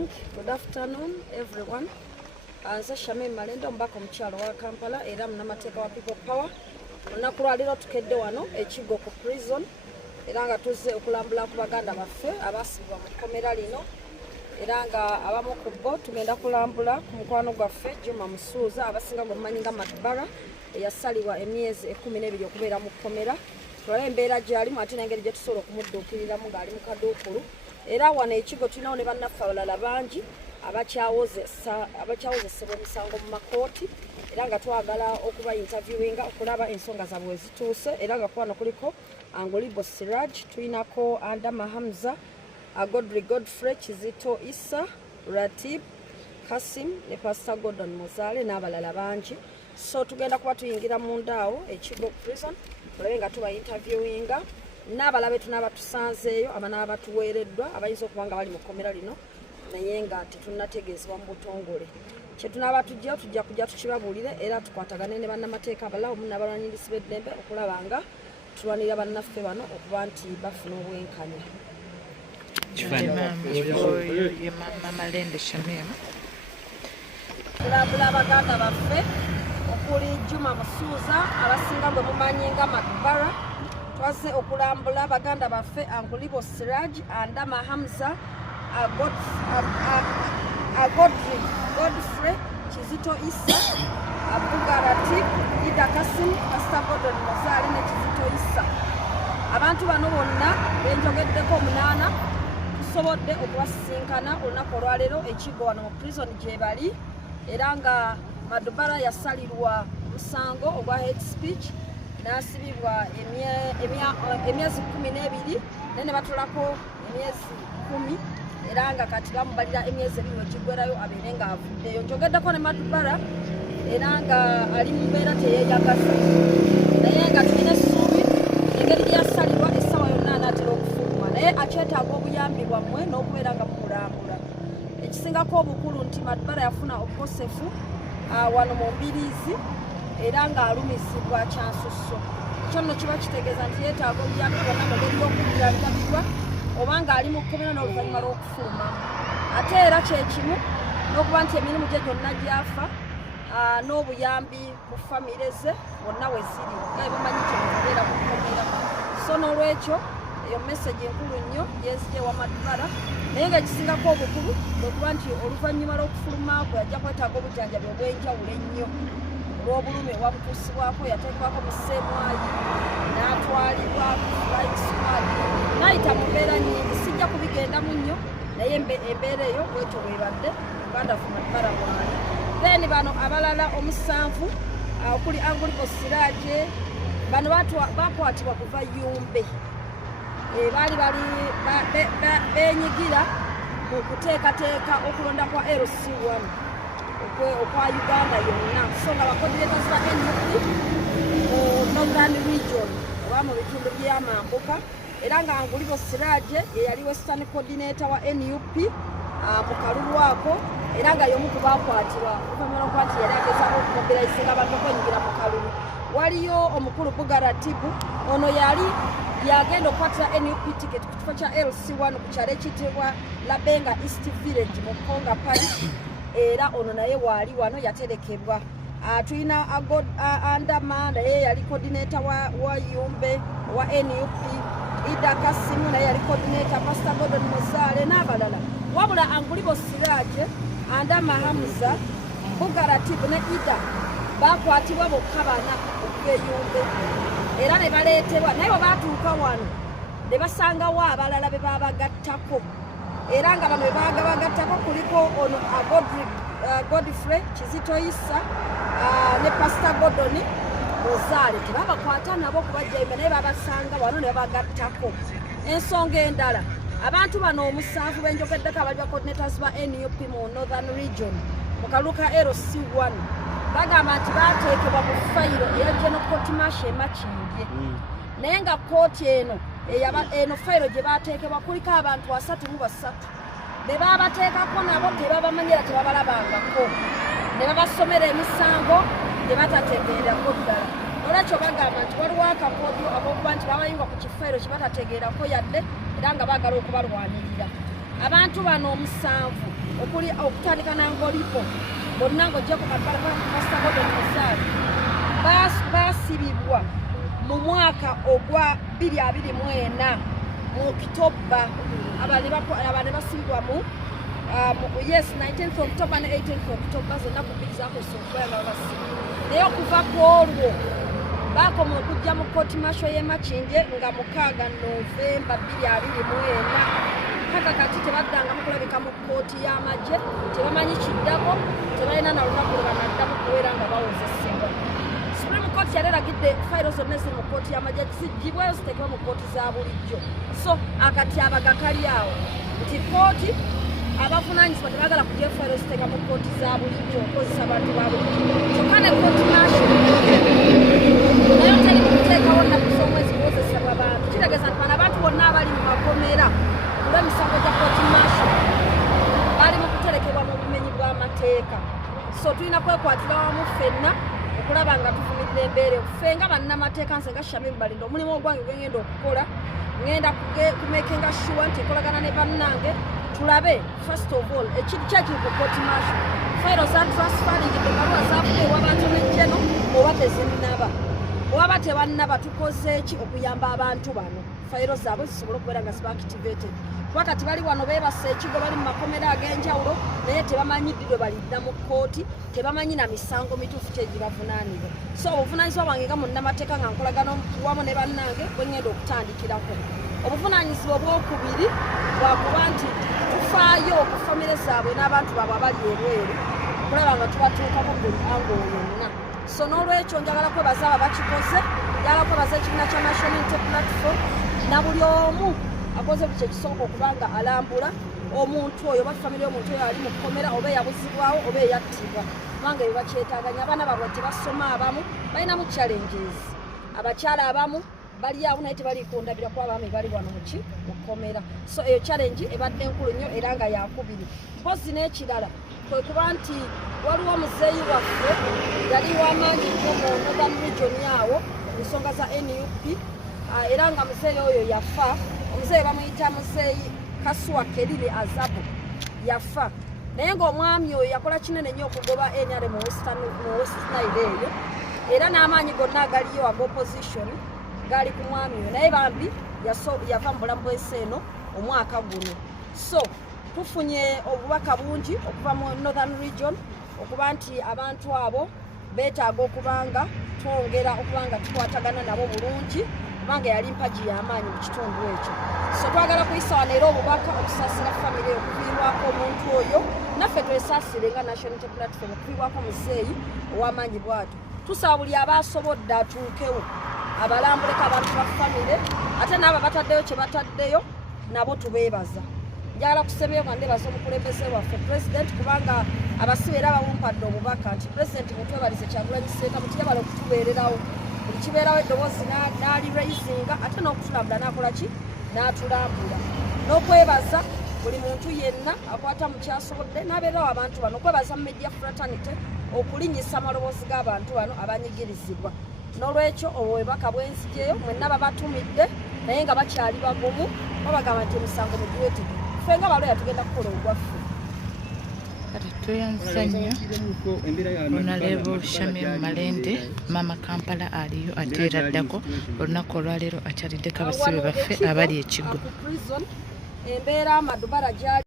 morning, good afternoon everyone. Nze Shamim Malende omubaka omukyalo wa Kampala era munnamateeka wa People Power. Olunaku lwa leero tukedde wano ekigo ku prison era nga tuzze okulambula ku baganda baffe abaasibibwa mu kkomera lino era nga abamu ku bo tugenda kulambula ku mukwano gwaffe Juma Musuuza abasinga bamumanyi nga Madbara eyasalibwa emyezi 12 okubeera mu kkomera. Tulabe embeera gy'alimu ate n'engeri gye tusobola okumudduukiriramu ng'ali mu kaduukulu. Era wano ekigo tulinawo ne bannaffe abalala bangi abakyawozesebwa emisango mu makooti era nga twagala okuba interviewinga okulaba ensonga zaabwe zituuse era nga kwana kuliko Angulibo Siraj, tulinako Andama Hamza, Godfrey Godfrey, Kizito Issa, Ratib Kasim ne Pastor Gordon Muzale n'abalala bangi. So tugenda kuba tuyingira munda awo ekigo prison tulabe nga tuba interviewinga n'abalabe tunaba tusanzeeyo abanaba batuweereddwa abayinza okuba nga bali mu kkomera lino naye nga tetunnategeezebwa mu butongole. Kye tunaba tujja kujja tukibabuulire era tukwatagane ne bannamateeka abalala omu n'abalwanyisa b'eddembe okulaba nga tulwanira bannaffe bano okuba nti bafuna obwenkanya. Malende Shamim. Tulambula abaganda baffe okuli Juma Musuuza abasinga bwe mumanyi nga Madbara. Twaze okulambula baganda baffe Angulibo Siraj, Andama Hamza, Godfrey, Kizito Issa, Ratib, Ida Kasim, Pastor Gordon Muzale ne Kizito Issa. Abantu bano bonna benjogeddeko 8 tusobodde okubasisinkana olunaku olwaleero ekigo wano mu prison gye bali era nga Madbara yasalirwa musango ogwa hate speech nasibibwa emyezi 12 nene batulako emyezi 10 era nga kati bamubalira emyezi 2 ekigwerayo abeere nga avuddeyo. Njogeddeko ne Madbara era nga ali mu mbeera teyeeyagaza naye nga tulina essuubi engeri gye yasalirwa essaawa yonna anaatera okufuluma naye akyetaaga obuyambi bwammwe n'okubeera nga mukulambula. Ekisingako obukulu nti Madbara yafuna obukosefu wano mu mbiriizi era ng'alumizibwa kyansusso. Ekyo nno kiba kitegeeza nti yeetaaga obuyambi bwonna mu ngeri y'okubirabirabirwa oba ng'ali mu kkomera n'oluvannyuma lw'okufuluma. Ate era kyekimu n'okuba nti emirimu gye gyonna gyafa n'obuyambi mu famire ze bonna we ziri nga ebimanyi nti okubeera mu kkomera. So n'olwekyo eyo message enkulu nnyo yenzije wa Madbara naye nga ekisingako obukulu lwekuba nti oluvannyuma lw'okufuluma kwe yajja kwetaaga obujjanjabi obw'enjawulo ennyo olw'obulumi obwabutuusibwako yateekwako mu sseemwayi n'atwalibwa flying squad n'ayita mu mbeera nnyingi sijja kubigendamu nnyo naye embeera eyo bwetyo bwebadde uganda fu Madbara bwali. Then bano abalala 7 okuli Angulibo Siraj bano bakwatibwa kuva Yumbe baali benyigira mu kuteekateeka okulonda kwa LC1 okwa Uganda yonna so nga bacoordinators ba NUP mu Northern Region oba mu bitundu by'amambuka era nga Angulibo Siraj ye yali Western Coordinator wa NUP mu kalulu ako era nga y'omu ku baakwatibwa okuva okuba nti yali agezaako okumobilizinga abantu okwenyigira mu kalulu. Waliyo omukulu Ratib ono yali yagenda okwatira NUP ticket ku kifo kya LC1 ku kyalo ekiyitibwa Labenga East Village mu Konga Parish era ono naye waali wano yaterekebwa. Tulina Andama naye yali coordinator wa Yumbe wa NUP, Ida Kasimu naye yali coordinator, Pastor Gordon Muzale n'abalala. Wabula Angulibo Siraj, Andama Hamza, Ratib ne Ida bakwatibwa bokka bana okuva Yumbe era ne baleetebwa naye baatuuka wano ne basangawo abalala be babagattako era nga bano be babagattako kuliko ono Godfrey, Kizito Issa ne Pastor Gordon Muzale tebabakwata nabo kubajjaimbe naye babasanga wano ne babagattako. Ensonga endala abantu bano 7 benjogeddeko abali ba coordinators ba NUP mu Northern Region mu kalulu ka LC1 bagamba nti baateekebwa mu fayiro eya General Court Marshal Makindye naye nga kooti eno fayiro gye baateekebwa kuliko abantu 33 be baabateekako nabo tebabamanyira tebabalabangako ne babasomera emisango gye batategeerako ddala. Olwekyo bagamba nti waliwo akakodyo ab'okuba nti babayinga ku kifayiro kye batategeerako yadde era nga baagala okubalwanirira. abantu bano 7 okuli okutandika nangolipo bonna ng'ojja ku Pastor Gordon Musaali baasibibwa mu mwaka ogwa 2024 mu Okitoba. Abane basibibwa mu 19th October ne 18th October zonna ku bbiri zakusokuba nga babasiba. Naye okuva ku olwo baakoma okujja mu kooti masho y'e Makindye nga 6 Novemba 2024. Kaka kati tebaddangamu kulabika mu kooti y'amagye, tebamanyi kiddako, tebalina na lunaku lwe banaddamu kubeera nga bawozesebwa. Supreme Court yali eragidde fayiro zonna eziri mu kooti y'amagye ziggibweyo ziteekebwe mu kooti za bulijjo. So akatyabaga kali awo nti kooti abavunaanyizibwa tebaagala kujja fayiro ziteeka mu kooti za bulijjo okozesa abantu ba bulijjo. Kyokka ne kooti nasho nayo teri kuteekawo nnaku z'omwezi kuwozesebwa bantu. Kitegeeza nti bano abantu bonna abali mu makomera olw'emisango gya kooti masho bali mu kuterekebwa mu bumenyi bw'amateeka. So tulina kwekwatira wamu ffenna okulaba nga tuvumirira embeera eyo. Ffe nga bannamateeka nze nga Shamim Balinda omulimu ogwange gwe ngenda okukola ngenda kumakinga sure nti nkolagana ne bannange tulabe first of all kyekiri ku kooti masho fayiro za transferring ebbaluwa zakuweebwa abantu n'ejjeno oba tezinnaba oba tebannaba tukoze ki okuyamba abantu bano fayiro zaabwe zisobole okubeera nga ziba activated. Kuba kati bali wano beebasa ekigo bali mu makomera ag'enjawulo naye tebamanyi ddidwe balidda mu kkooti, tebamanyi na misango mituufu kyegibavunaanibwa. So obuvunaanyizibwa bwange nga munnamateeka nga nkolagana wamu ne bannange bwe ngenda okutandikirako. Obuvunaanyizibwa obwokubiri bwakuba nti tufaayo ku famire zaabwe n'abantu baabwe abali ebweru okulaba nga tubatuukako buli ango yonna. So n'olwekyo njagala kwebaza abo bakikoze, njagala kwebaza ekibiina kya National Unity Platform na buli omu akoze buli kyekisooka okubanga alambula omuntu oyo oba famire y'omuntu oyo ali mu kkomera oba eyabuzibwawo oba eyattibwa kubanga ebyo bakyetaaganya. Abaana baabwe tebasoma, abamu balinamu challenges, abakyala abamu bali awo naye tebali kundabira ku abaami bali wano mu kkomera. So eyo challenge ebadde nkulu nnyo era nga yakubiri. Mpozi n'ekirala kwe kuba nti waliwo omuzeeyi waffe yali w'amaanyi nnyo mu Northern Region awo ku nsonga za NUP era nga muzeeyi oyo yafa. Omuzeeyi bamuyita muzeeyi Kaswa Kerire Azabu yafa. Naye ng'omwami oyo yakola kinene nnyo okugoba NRM mu West Nile eyo era n'amaanyi gonna agaliyo aga opposition gali ku mwami oyo naye bambi yava mu bulamu bw'ensi eno omwaka guno. So tufunye obubaka bungi okuva mu Northern Region okuba nti abantu abo beetaaga okubanga twongera okubanga tukwatagana nabo bulungi kubanga yali mpagi y'amaanyi mu kitundu ekyo. So twagala kuyisa wano era obubaka okusaasira famire okufiirwako omuntu oyo naffe twesaasire nga National Unity Platform okufiirwako muzeeyi ow'amaanyi bw'atyo. Tusaba buli abaasobodde atuukewo abalambuleko abantu ba famire ate n'abo bataddeyo kye bataddeyo nabo tubeebaza. Njagala kusemyeyo nga ndebaza omukulembeze waffe President kubanga abasibe era bawumpadde obubaka nti President mutwebalize Kyagulanyi Ssentamu tiyabala okutubeererawo buli kibeerawo eddoboozi n'ali raisinga ate n'okutulambula n'akola ki n'atulambula n'okwebaza buli muntu yenna akwata mu kyasobodde n'abeerawo abantu bano okwebaza mu media fraternity okulinnyisa amaloboozi g'abantu bano abanyigirizibwa. N'olwekyo obubaka bw'enzijeyo mwenna babatumidde naye nga bakyali bagumu babagamba nti emisango mugiwetege. Ffe nga balooya tugenda kukola ogwaffe. Tuyanza nnyo Honorable Shamim Malende Mama Kampala aliyo ateera ddako olunaku olwaleero akyaliddeko abasibe baffe abali ekigo. Embeera Madubara gyali